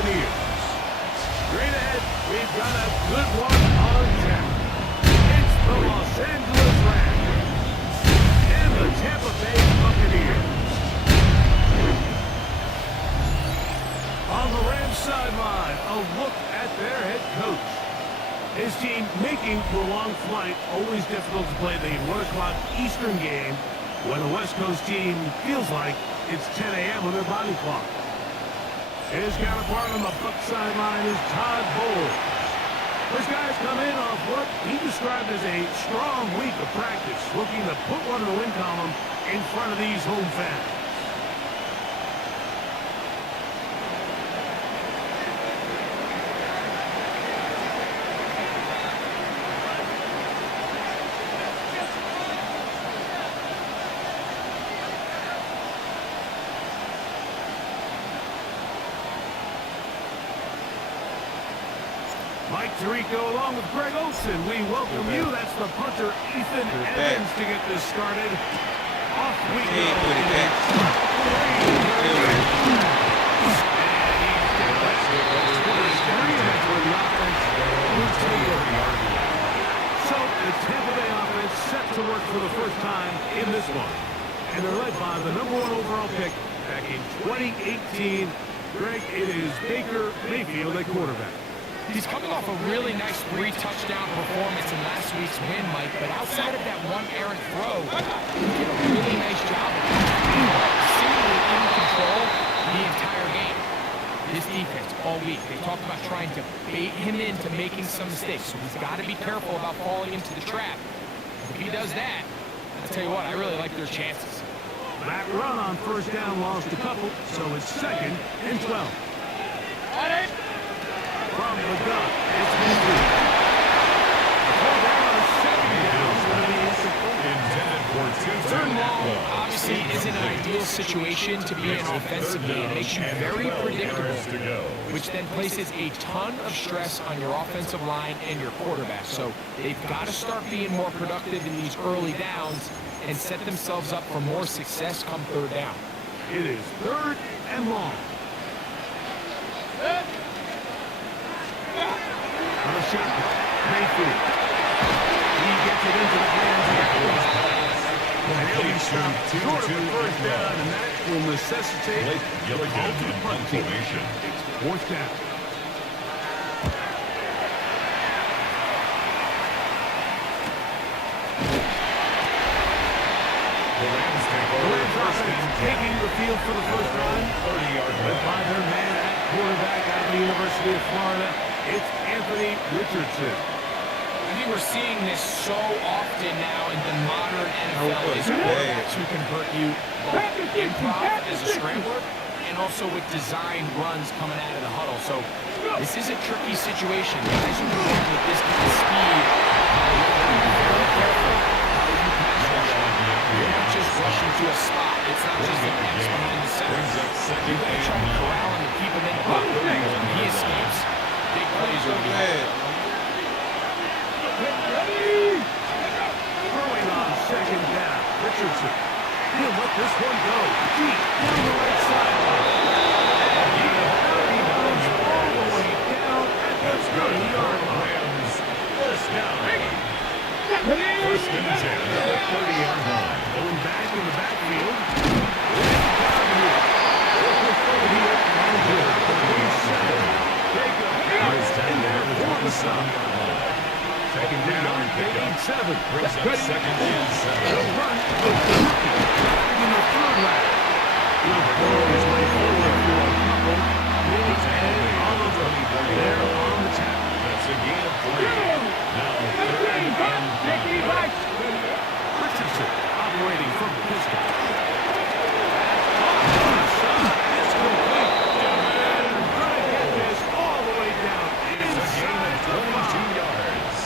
Buccaneers. Straight ahead, we've got a good one on tap. It's the Los Angeles Rams and the Tampa Bay Buccaneers. On the Rams sideline, a look at their head coach. His team making the long flight, always difficult to play the 1 o'clock Eastern game when the West Coast team feels like it's 10 a.m. on their body clock. His counterpart on the Buck sideline is Todd Bowles. Those guys come in off what he described as a strong week of practice, looking to put one in the win column in front of these home fans. Mike Tirico along with Greg Olsen. We welcome you. That's the punter, Ethan Evans, to get this started. Off we go. So the Tampa Bay offense set to work for the first time in this one. And they're led by the #1 overall pick back in 2018. Greg, it is Baker Mayfield at quarterback. He's coming off a really nice 3-touchdown performance in last week's win, Mike, but outside of that one errant throw, he did a really nice job of seemingly in control the entire game. This defense all week, they talked about trying to bait him into making some mistakes, so he's got to be careful about falling into the trap. If he does that, I'll tell you what, I really like their chances. That run on first down lost a couple, so it's 2nd and 12. From the gun, it's Hendry. Third and long obviously isn't an ideal situation to be in offensively. It makes you very predictable, which then places a ton of stress on your offensive line and your quarterback. So they've got to start being more productive in these early downs and set themselves up for more success come third down. It is 3rd and long. On the shot, Mayfield. He gets it into the hands of the quarterback. And he'll be stopped short of the first down, and that will necessitate the ultimate punt team. It's 4th down. The Rams offense taking the field for the first time. Led by their man at quarterback out of the University of Florida. It's Anthony Richardson. I think we're seeing this so often now in the modern NFL is quarterbacks who can hurt you both improv as a scrambler and also with design runs coming out of the huddle. So this is a tricky situation. Guys who can run with this kind of speed, you got to be very careful how you pass rush. You're not just rushing to a spot. It's not just an X behind the center. You got to try to corral him and keep him in the pocket. He escapes. Big plays over there. Throwing on 2nd down, Richardson. He'll let this one go deep down the right sideline. He bounds all the way down at the 30-yard line. First down. First and 10 at the 30-yard line. Going back in the backfield. Down here. In there for the stop. 2nd down, they need 7. Brings up 2nd and 7. The run of the rookie. In the 3rd lap. He'll throw his way forward for a couple. He's headed on the rookie. They're on the tap. That's a gain of 3. Now 3rd and 5. Richardson operating from the pistol. It's complete. And trying to get this all the way down. It's a gain of 22 yards.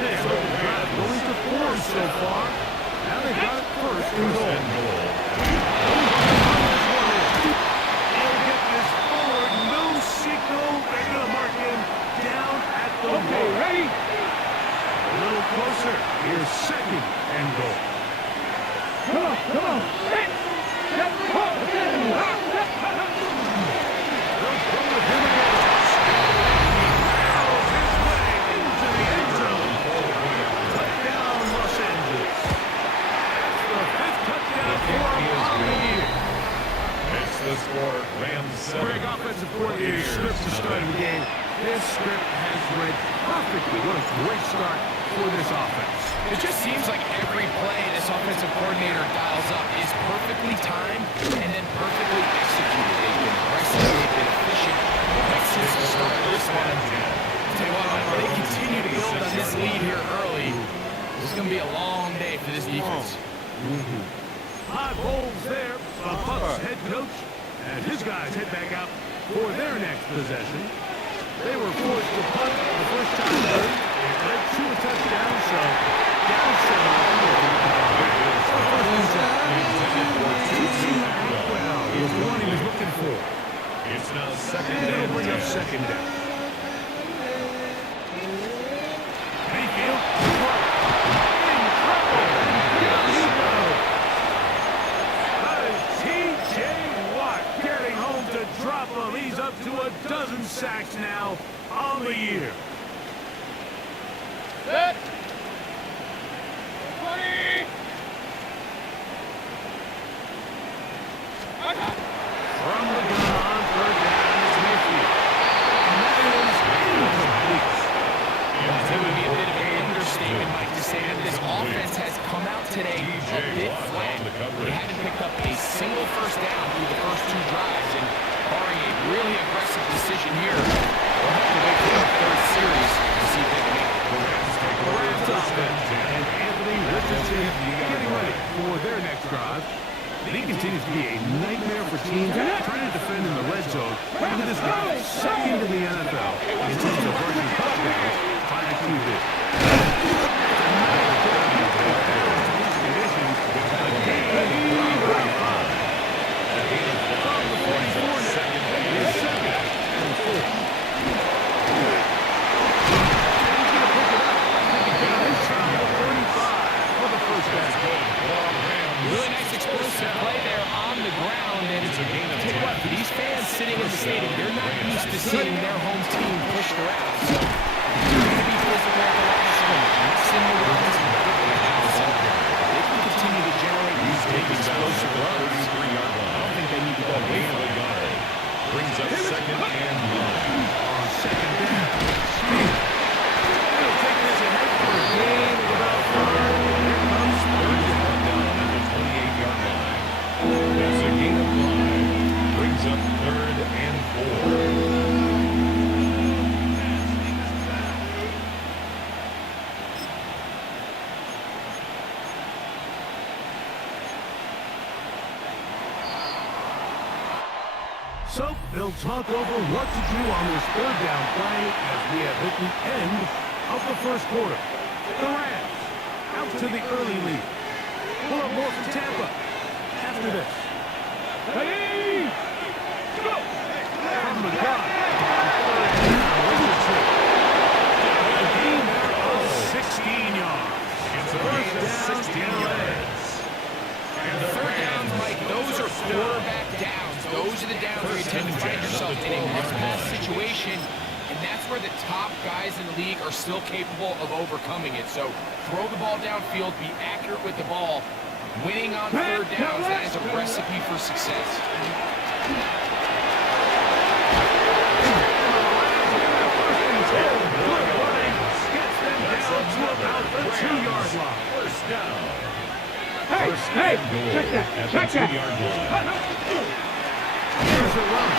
This whole drive going to 4 so far. Greg, offensive coordinator script to start the game. This script has read perfectly. What a great start for this offense. It just seems like every play this offensive coordinator dials up is perfectly timed and then perfectly executed. They've been aggressive, they've been efficient. Since the start of this one, I'll tell you what, if they continue to build on this lead here early, this is going to be a long day for this defense. High bowls there. The Bucs head coach and his guys head back out for their next possession. They were forced to punt the first time through. It led to a touchdown, so down 7. Well, he's the one he was looking for. It's now second And it'll down. bring up second down. Mayfield. In trouble. Here he goes. T.J. Watt getting home to drop him. He's up to a dozen sacks now on the year. Set. 20. From the gun on third down, it's Mayfield. And that is incomplete. It would be a bit of an understatement, Mike, to say that this offense has come out today a bit flat. They haven't picked up a single first down through the first two drives, and barring a really aggressive decision here, we'll have to wait for the third series to see if they can make it. The Rams offense and Anthony Richardson getting ready for their next drive. He continues to be a nightmare for teams trying to defend in the red zone. Look at this guy, second in the NFL in terms of rushing touchdowns by activity. Really nice explosive play there on the ground, and tell you what, for these fans sitting in the stadium, they're not used to seeing their home team pushed around, so it's going to be physical at the line of scrimmage, mixing the runs and getting the house up there. They can continue to generate these big explosive runs. I don't think they need to go away from it. Brings up second and 9. On second down. They'll take this ahead for a game of about 5. Here comes Spurgeon. Down at the 28-yard line. That's a gain of 5. Brings up third and 4. So, they'll talk over what to do on this third down play as we have hit the end of the first quarter. The Rams out to the early lead. Pull up more from Tampa after this. Ready? Go! From the gun. Richardson. A gain there of 16 yards. It's a gain of 16 yards. And third downs, Mike, those are quarterback downs. Those are the downs where you tend to find yourself in a must-pass situation, and that's where the top guys in the league are still capable of overcoming it. So throw the ball downfield, be accurate with the ball. Winning on third downs, that is a recipe for success. Gets them down to about the 2-yard line. First down. Hey, First hey, and goal check that, at check the that. 2-yard line. Here's a run.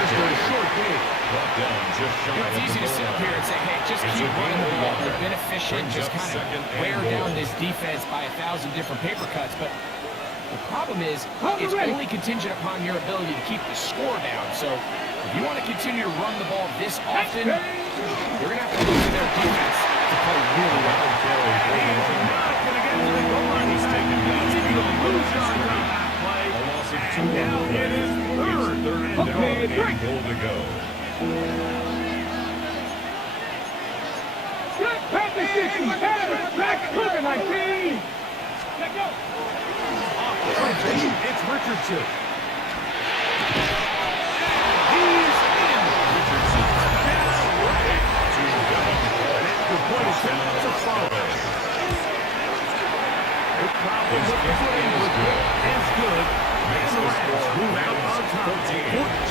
Just a short game. Brought down just shy It's of easy the to sit goal up here and say, hey, just It's keep a running the gain of ball. 1. They've been efficient, Brings just up kind second of and wear goal. down this defense by 1,000 different paper cuts. But the problem is, it's only contingent upon your ability to keep the score down. So if you want to continue to run the ball this often, you're going to have to look to their defense to play really well. Not going to get to the goal line. He's taken down. He's going to lose yards on that play. A loss of 2 And now on the it play. is It's third and down Okay, and break. goal to go. Back to 60. Back to 19. Let go. It's Richardson. He's in. Richardson Down right. The point is it's a follow. It probably His looked kick good. is good. It's good. Makes the score move out on top. 14-0.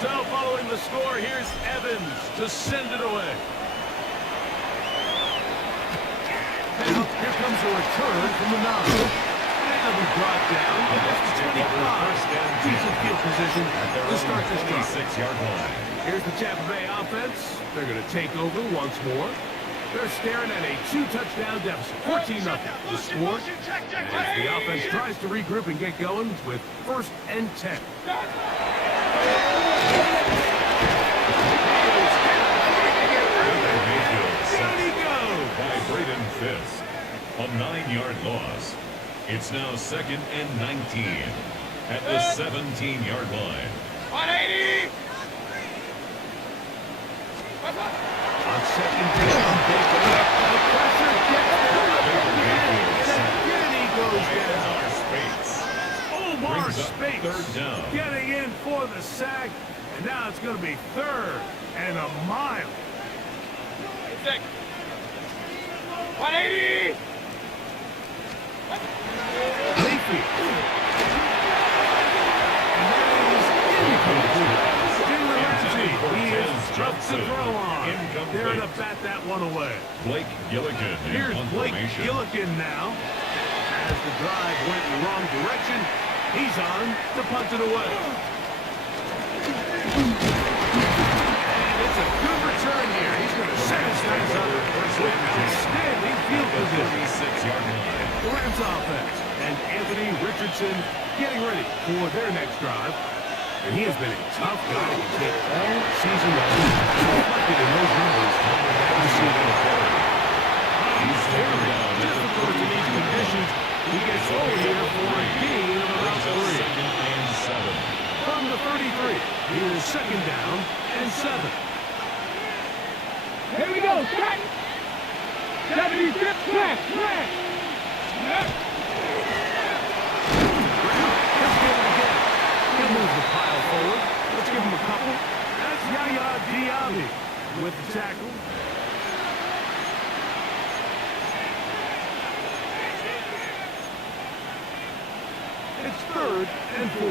So following the score, here's Evans to send it away. Now, here comes a return from the 9. And we brought down at the 25. Decent field position to start this drive. 26-yard line. Here's the Tampa Bay offense. They're going to take over once more. They're staring at a 2-touchdown deficit, 14-0. The score as the offense tries to regroup and get going with 1st and 10. By Braden Fisk, a 9-yard loss. It's now 2nd and 19 at the 17-yard line. 180! On 2nd down, the pressure gets there. Again, he goes down. Omar Speights getting in for the sack, and now it's going to be 3rd and a mile. 180! Mayfield. He is up to throw on. They're to bat that one away. Blake Gilligan in Here's Blake formation. Gilligan now. As the drive went in the wrong direction, he's on to punt it away. And it's a good return here. He's going to set his things up with outstanding field position. 36-yard line. The Rams offense and Anthony Richardson getting ready for their next drive. And he has been a tough guy to take all season long. Reflected in those numbers every single play. He's very difficult in these conditions. He gets over here for a gain of about 3. 2nd and 7. From the 33, here's 2nd down and 7. Here we go, set! 76, smash, smash! He'll move the pile forward. Let's give him a couple. That's Yaya Diaby with the tackle. It's 3rd and 4.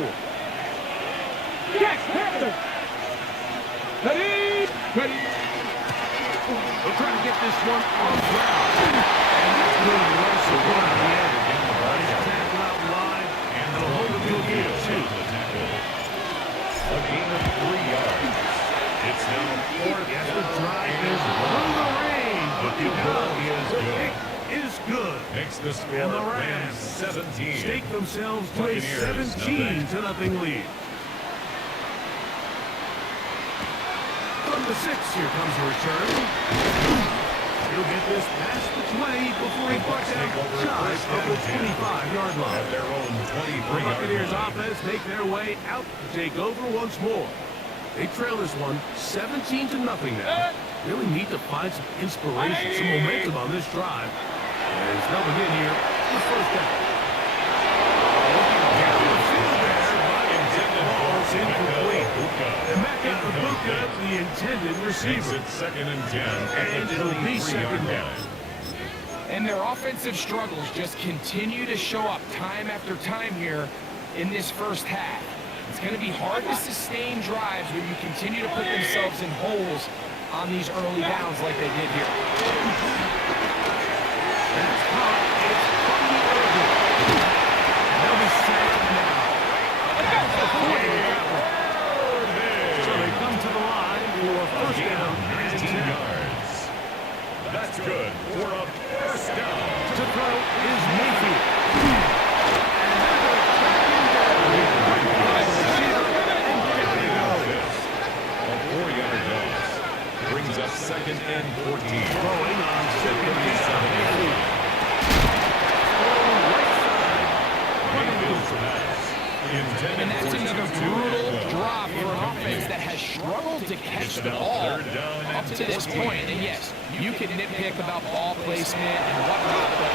Yes, Heather! Ready? Ready? They'll try to get this one on the ground. And that's going to run so far on the end. Nice tackle out wide. And they'll hold him to a gain of 2. A gain of 3 yards. It's now 4th. Yes, the drive is through the rain. But the kick is good. Makes the score And the Rams Rams 17. stake themselves to a Buccaneers, 17-0 lead. From the 6, here comes a return. He'll get this past the 20 before he bucks out shy of the 25-yard line. At their own The 23-yard Buccaneers line. offense make their way out to take over once more. They trail this one 17-0 now. Really need to find some inspiration, some momentum on this drive. And it's nothing in here. The 1st down. Down the field there, but intended ball's incomplete. And Mecca Ibuka, the intended Makes receiver. it 2nd and 10 at And the it'll be 33-yard 2nd down. line. And their offensive struggles just continue to show up time after time here in this first half. It's going to be hard to sustain drives when you continue to put themselves in holes on these early downs like they did here. That's caught. It's from the Irvin. They'll be set up now. So they come to the line for 1st Gain down of and 19 10. yards. That's good for a 1st down. To throw is Mayfield. A 4-yard loss. Brings up 2nd and 14. Throwing on 2nd down. Mayfield's pass. Intended And that's for another 2 brutal and 12. drop for an offense that has struggled to catch the ball up to this point. And yes, you can nitpick about ball placement and whatnot, but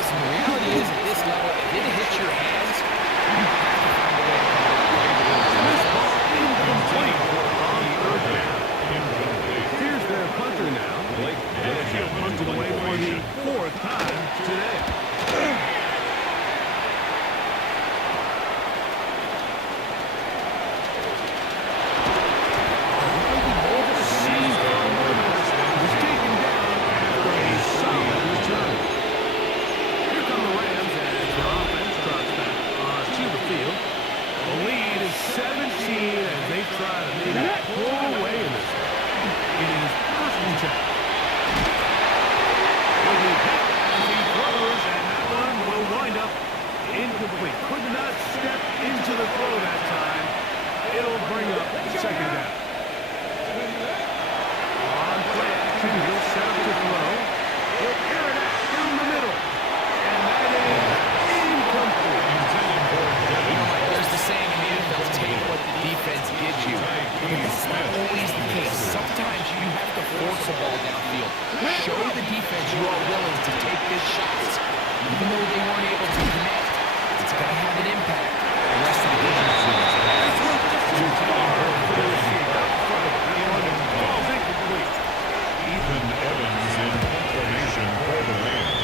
listen, the reality is at this level, if it hits your hands, you have to find a way to This ball incomplete on 3rd down. Incomplete. Here's their punter now. Blake And he'll punt it away for the 4th time today. Incomplete. Could not step into the throw that time. It'll bring up second down. On play action, he'll set up to throw. He'll air it out down the middle. And that is incomplete. There's the saying in the NFL, take what the defense gives you. But that's not always the case. Sometimes you have to force a ball downfield. Show the defense you are willing to take this shots. Even though they weren't able to connect, it's going to have an impact. The rest of the game is Ethan Evans in formation for the Rams.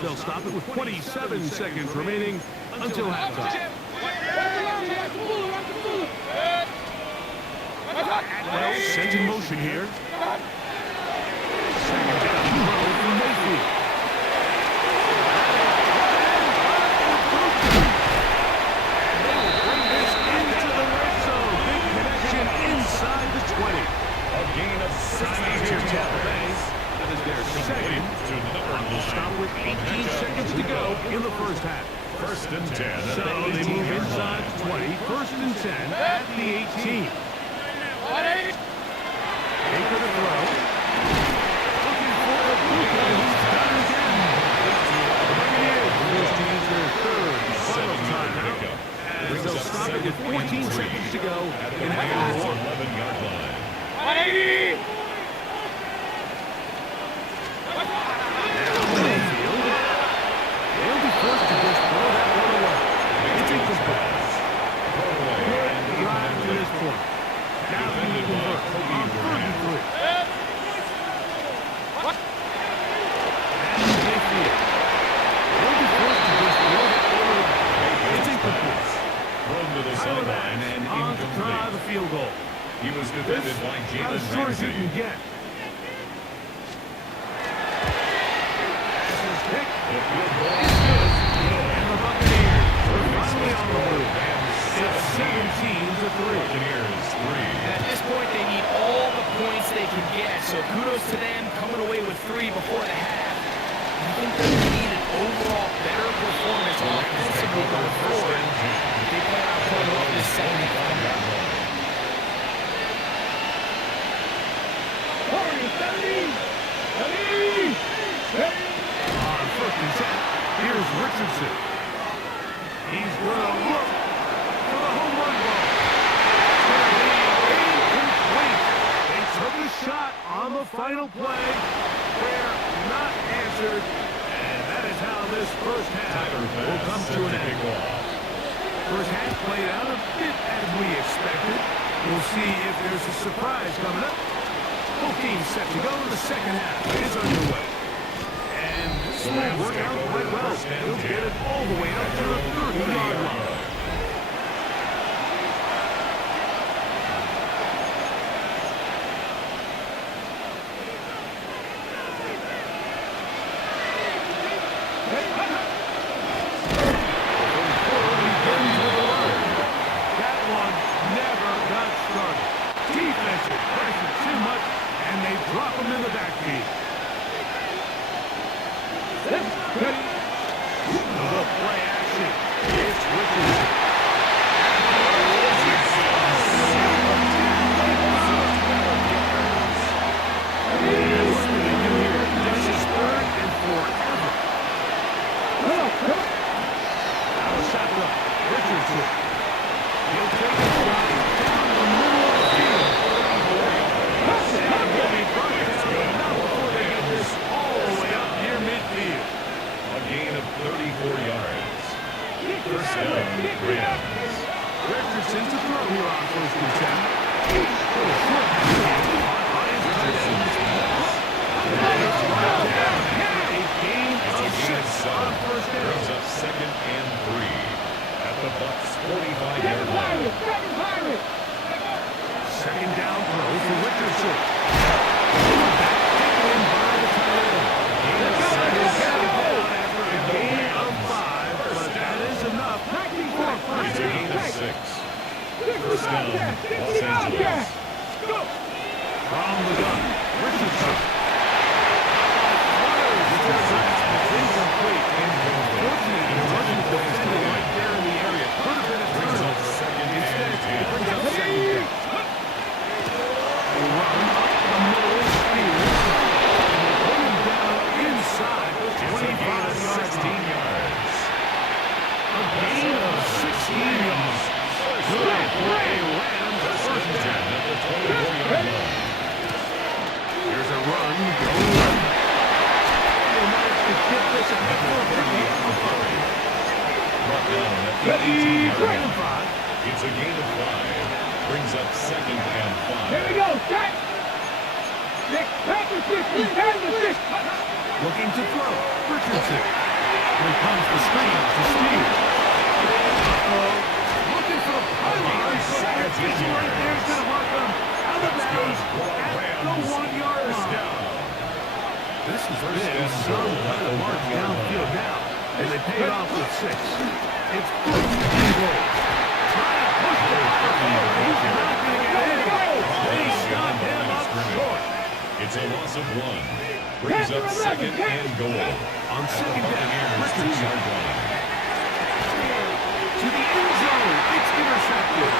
They'll stop it with 27 seconds remaining until halftime. Sent in motion here. Second down throw from Mayfield. And they will bring this into the red zone. Big connection inside the 20. A gain of 62 yards. That is their second. Will stop with 18 seconds to go in the first half. First and 10. So they move inside the 20. First and 10 at the 18. Baker to throw. Looking for a Buka. He's done again. Buccaneers forced to use their third final timeout. As they'll stop it with 14 seconds to go in half one. 11-yard line. 180! They'll be forced to just throw that one away. It's incomplete. Good drive to this point. Now they need to convert on 33. And Mayfield. They'll be forced to just throw that one away. It's incomplete. Thrown to the sideline and On to try incomplete. the field goal. He was defended by As Jalen short as you Ramsey. can get. Pass is picked. The field goal And the Buccaneers are finally on the move. It's 17-3. Buccaneers 3. And at this point, they need all the points they can get. So kudos to them coming away with 3 before the half. I think they need an overall better performance offensively going forward. If they plan on pulling off this second half. 70! On first and 10, here's Richardson. He's going to look for the home run ball. Incomplete. They took a shot on the final play. Prayer not answered. And that is how this first half will come to an end. First half played out a bit as we expected. We'll see if there's a surprise coming up. Both teams set to go. The second half is underway. And this will work out quite well. He'll get it all the way up to the 30-yard line. Begins with a run. That one never got started. Defensive pressure too much, and they drop him in the backfield. The play action. It's Richardson. And what do they do here? This is third and forever. Out of shotgun. Richardson. He'll take a shot down the middle of the field. And he'll be brought down not before they get this all the way up near midfield. A gain of 34 yards. First down, Rams. Richardson to throw here on first and 10. A gain of 6 on first down. the Bucks' 45-yard line. Second down throw for Richardson. Taken in by the tight end. After a gain of 5, but that is enough for a first It's a gain of down. 6. First down, Los Angeles. From the gun, Richardson. Incomplete. Unfortunately, the rushing defender right there in the area could have been a Brings up turnover. second Instead, and it 10. brings up second down. Run up the middle field. And they put him down inside the It's a gain of 16 yards. A gain of 16 yards. Good for a Rams first down. At the 24-yard line. Here's a run. They managed to get this at the 4-3. Brought down at the 18-yard line. 5. It's a gain of 5. Brings up second and 5. Here we go, set. Looking to throw. Richardson. Here comes the screen to Steve. Looking for the pylon. This right there is going to mark them out of bounds at the 1-yard line. This has been some kind of march downfield now, and they paid off with 6. It's first and goal. Trying to push the ball forward. He's not going to get in. They shot him up short. It's a loss of 1. Brings up second and goal. On second down, Richardson. 2-yard line. To the end zone. It's intercepted.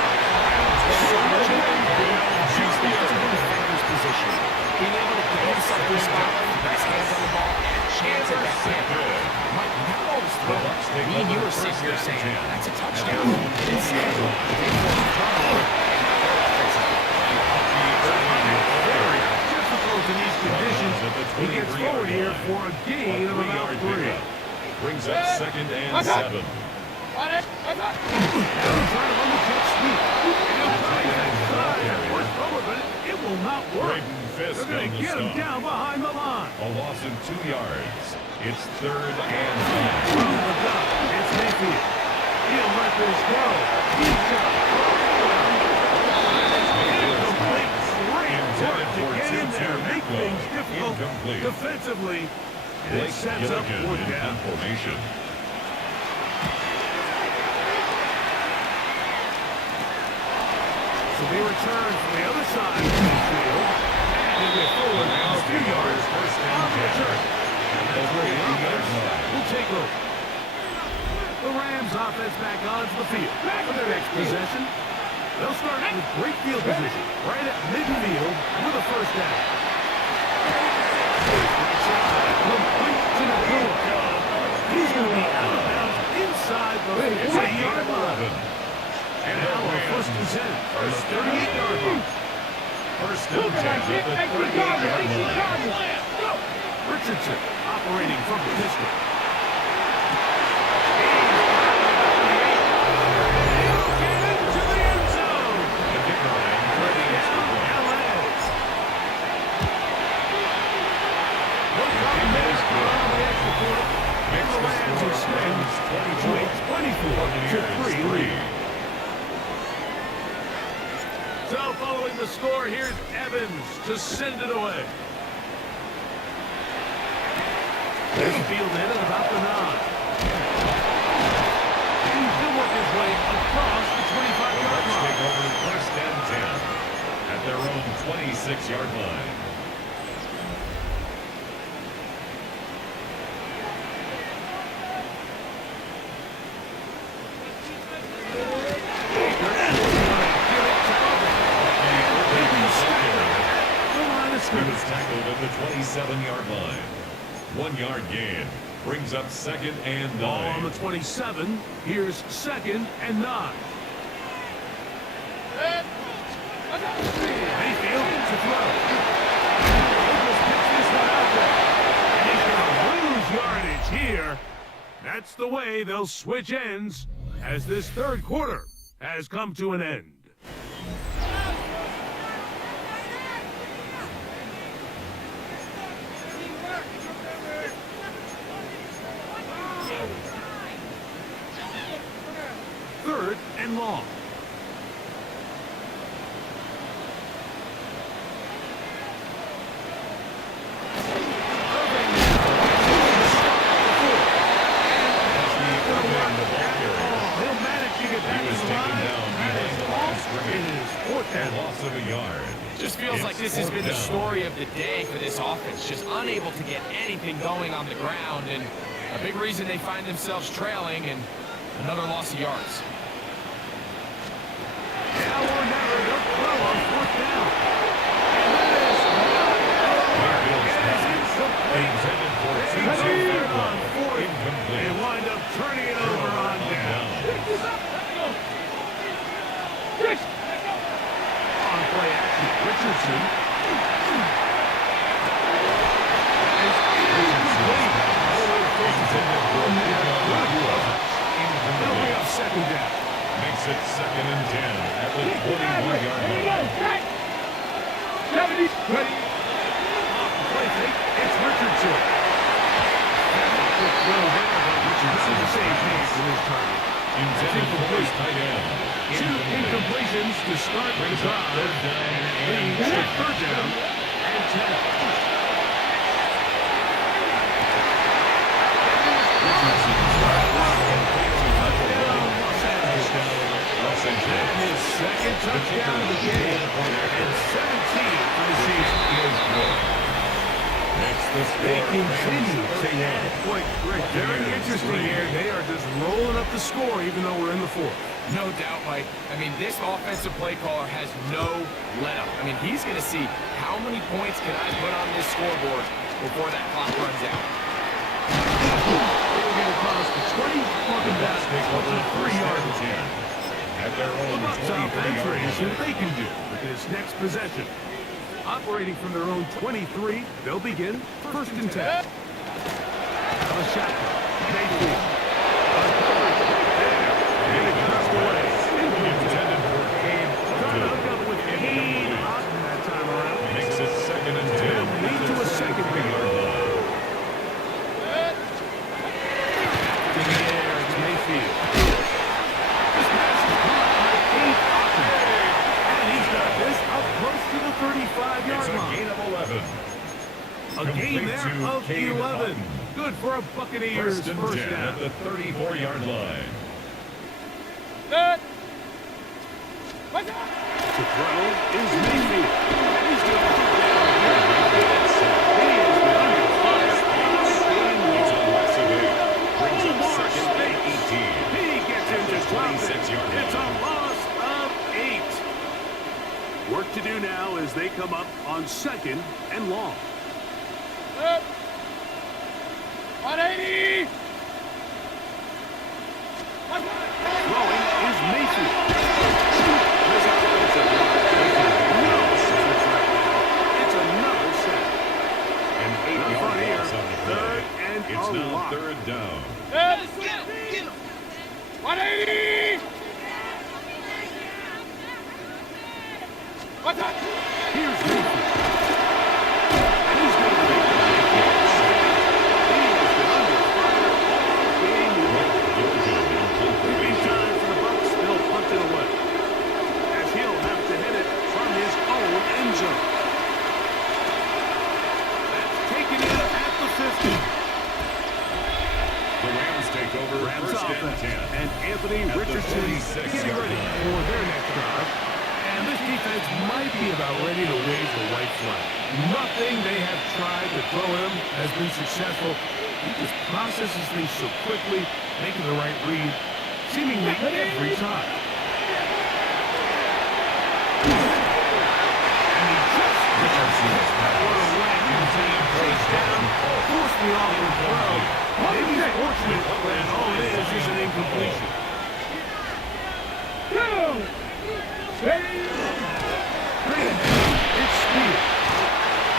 She's the defender's position. Being able to get himself to the spot, best hands on the ball, and chance at that man. Mike, that ball was thrown. Me and you were sitting here saying, that's a touchdown. Instead, they forced a turnover. Very difficult in these conditions. He gets forward here for a gain of about 3. Brings up second and 7. Trying to undercut speed. It will not work. Braden Fisk They're going on to the get him stop. down behind the line. A loss of 2 yards. It's third and From the gun, it's Mayfield. He'll let this go. He's got incomplete. Great work to get in there, make things difficult Incomplete. defensively. And it Blake sets up Gilligan fourth in down. formation. So they return from the other side of the field. And they get forward now a few yards on the return. And that's where the offense will take over. The Rams offense back onto the field. For their next possession, they'll start with great field position right at midfield with a first down. Complete to the field. He's going to be out of bounds inside the 50-yard line. And now a first and 10 from the 38-yard line. First and 10 at the 38-yard line. Richardson operating from the pistol. Get into the end zone. The kicker line for the extra point. LS. Look up and miss on the extra point. And the Rams extend to a 24-3 lead. So following the score, here's Evans to send it away. There's a field in at about the 9. He'll work his way across the 25-yard Bucks line. take over first and 10 at their own 26-yard line. He was tackled at the 27-yard line. 1-yard gain. Brings up second and Ball on 9. the 27. Here's second and 9. Mayfield to throw. He'll just pitch this one out there. And he's going to lose yardage here. That's the way they'll switch ends as this third quarter has come to an end. and long. He'll manage to get back He was to the taken line. down That behind is the line long. of scrimmage. It is fourth A down. loss of a yard. Just feels like this has been the story of the day for this offense. Just unable to get anything going on the ground, and a big reason they find themselves trailing and another loss of yards. Now or never, they'll throw on fourth down. And that is incomplete. Intended for They two third on fourth. They Incomplete. wind up turning it over on down. On play action, Richardson. They'll bring up second down. Makes it 2nd and 10 at the 21-yard line. 70, ready. Off the play fake, it's Richardson. Quick throw there, but Richardson the same pace in his target. Intended for his tight end. Two incompletions to start the Brings up drive. 3rd down Leading and to third down and 10. Los Angeles. His second touchdown of the game and 17 for the season. Makes the They score continue to add point. Very interesting here. They are just rolling up the score even though we're in the fourth. No doubt, Mike. I mean, this offensive play caller has no let up. I mean, he's going to see how many points can I put on this scoreboard before that clock runs out. They'll get across the 20, walking back Take over 3-yard first line. and 10 at their own The Bucs offense 23-yard ready to see what line. they can do with this next possession. Operating from their own 23, they'll begin first and 10. Now a shotgun. Mayfield. And it cuts away. Intended for Cade Trying to hook Otton. up with Cade Otton that time around. Makes it 2nd and 10 They'll lead at to the a second 23-yard line. In the air, it's Mayfield. This pass is caught by Cade Otton. And he's got this up close to the 35-yard It's a line. gain of 11. A gain Complete there to of Cade 11. Otton. Good for a Buccaneers First and 10 down. at the 34-yard line. To throw is Mayfield. He's going to get down here. He has been under fire all game It's long. a loss of 8. Brings up Omar 2nd and Speights. 18. He gets into At the 26-yard line. It's a loss of 8. Work to do now as they come up on second and long. 180. Throwing is Mayfield. This offensive line making no sense right now. It's another sack. An Not 8-yard fun here. loss on the play. Third and It's a now lot. 3rd down. 180. Here's Mayfield. And he's going to make the big hit. He has been under fire all game long. Maybe time for the Bucs. They'll punt it away. As he'll have to hit it from his own end zone. That's taken in at the 50. The Rams take over Rams first and offense. 10. And Anthony At the Richardson 46 getting yard ready line. for their next drive. And this defense might be about ready to wave the white flag. Nothing they have tried to throw him has been successful. He just processes things so quickly, making the right read, seemingly every time. And he just Richardson that one away. He was being chased down, forced the offensive throw. Maybe he's fortunate that all it is an incompletion. It's speed.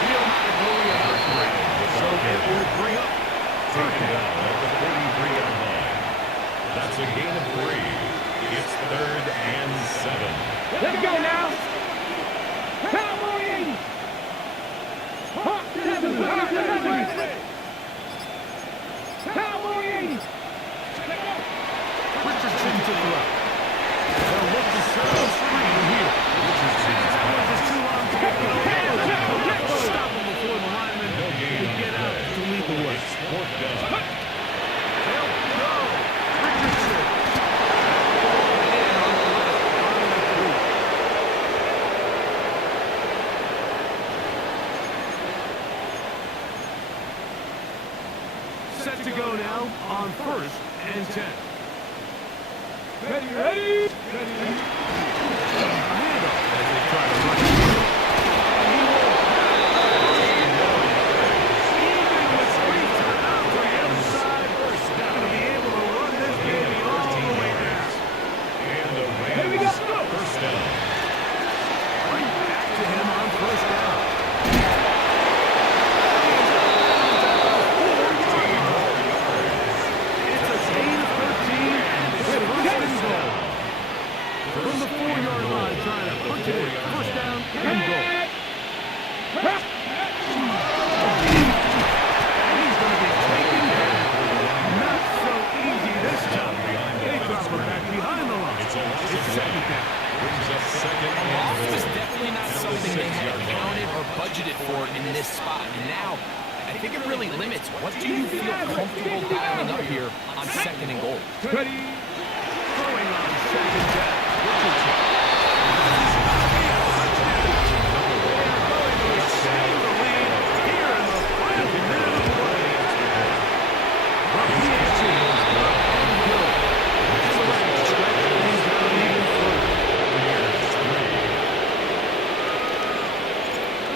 He'll have it going about 3. So it will bring up third Taken down. down at the 33-yard line. That's a gain of 3. It's 3rd and 7. Let's go now. Cowboys. Cowboys. Richardson to throw. on 1st and 10. Ready. Handoff as they try to run it. Even with great turnout to the outside, they're going to be able to run this baby all the way down. And the Here we Rams go. first down. Right back to him on 1st down. It's a gain of 13, and it's 1st and goal. From the 4-yard line, trying to push it in. 1st down and goal. And he's going to be taken down. Not so easy this time. They drop him back behind the line. It's a loss of It's 2nd down. Brings up 2nd and Loss goal. is definitely not something they had counted or budgeted for in this spot. And now, I think it really limits what do you feel comfortable dialing up here on 2nd and goal. Ready. Throwing on 2nd down. Richardson. Save the lead here in the final minute of play. From PNC.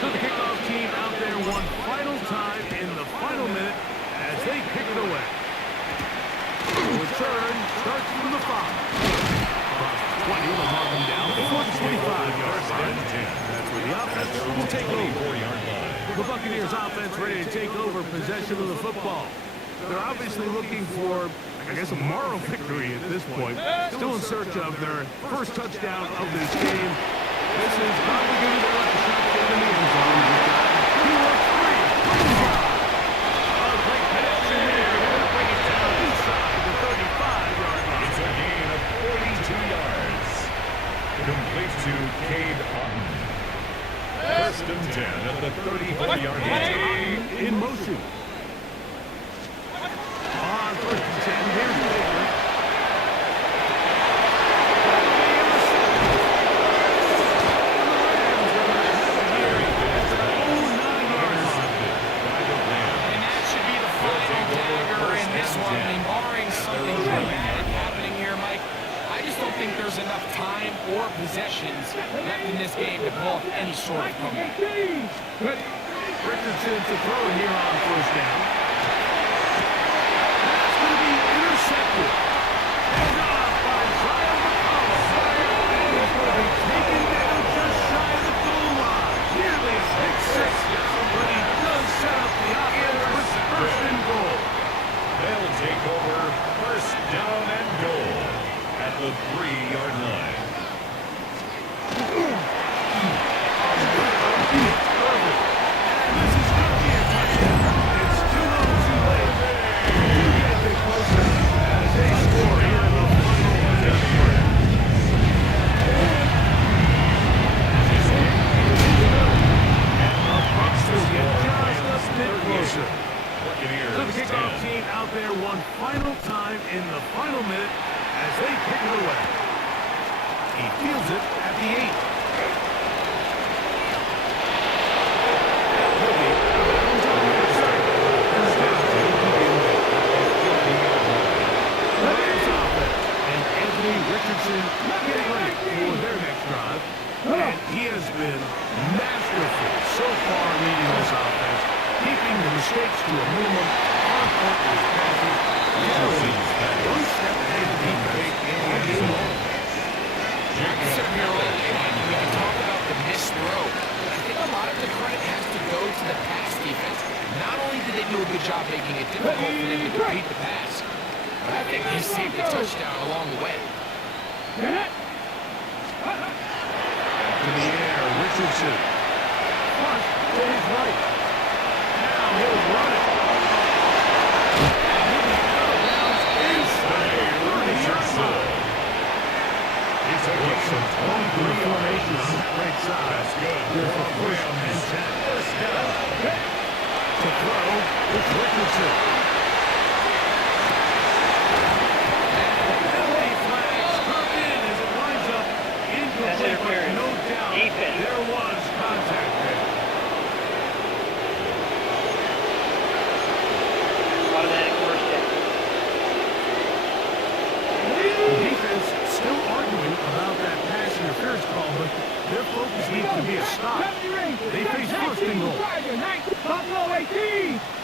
So the kickoff team out there one final time in the final minute as they kick it away. Return starts from the 5. Across 20 will mark them down before the 25-yard line. That's where the offense will take over. 4-yard line. The Buccaneers offense ready to take over possession of the football. They're obviously looking for, I guess, a moral victory at this point. Still in search of their first touchdown of this game. This is probably going to be like a shotgun in the end zone. He works free. A great connection there. They're going to bring it down inside the 35-yard line. It's a gain of 42 yards. Complete to Cade Otton. 1st and 10 at the 34-yard line. In motion. On 1st and 10, here's Baker. And that should be the final dagger in this one. I mean, barring something dramatic happening here, Mike, I just don't think there's enough time or possessions left in this game to pull off any sort of comeback. Richardson to throw here on 1st down. That's going to be intercepted. And off by Zion McCollum. He's going to be taken down just shy of the goal line. Nearly a big 6 down, but he does set up the offense with 1st and goal. They'll take over 1st down and goal at the 3-yard line. This is going to be a touchdown. It's too little too late. You get a bit closer as they score here in the final minute. And the Bucs will get just a bit closer. So the kickoff team out there one final time in the final minute as they kick it away. He fields it at the 8. Richardson getting ready for their next drive. And he has been masterful so far leading this offense, keeping the mistakes to a minimum, on point with his passes, generally one step ahead of defense in the game. I can sit here all day and we can talk about the missed throw. I think a lot of the credit has to go to the pass defense. Not only did they do a good job making it difficult for them to complete the pass, but I think they saved a touchdown along the way. To the air, Richardson. Flush to his right. Now he'll run it. And he goes inside the 30-yard line. He's taking some home formation on that right side. That's good. Here's the 1st and 10. First down. To throw, it's Richardson. No doubt there was contact there. Their focus needs to be a stop. They face first and goal. Buffalo 18.